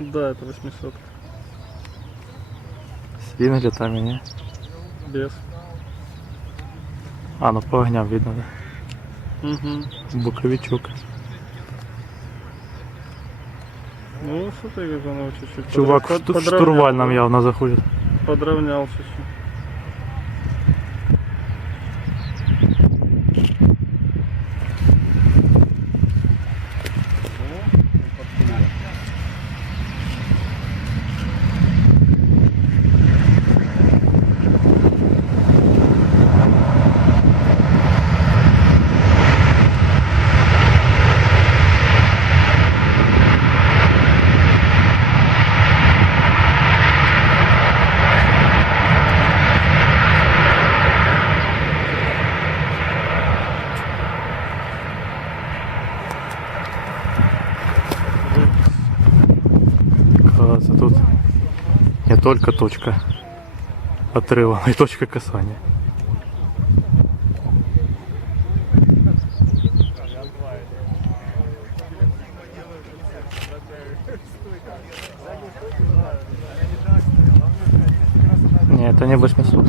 Да, это 800. С вінглітами, ні? Без. А, ну по огням видно, да? Угу. Буковичок. Ну, что ты, Иванов, чуть-чуть. Чувак подра- в шту- в подровнял- штурваль нам явно заходит. Подровнял чуть-чуть. Оказывается, тут не только точка отрыва, но и точка касания. Не, это не 800.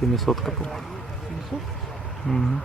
Семисотка, по-моему. Мгм.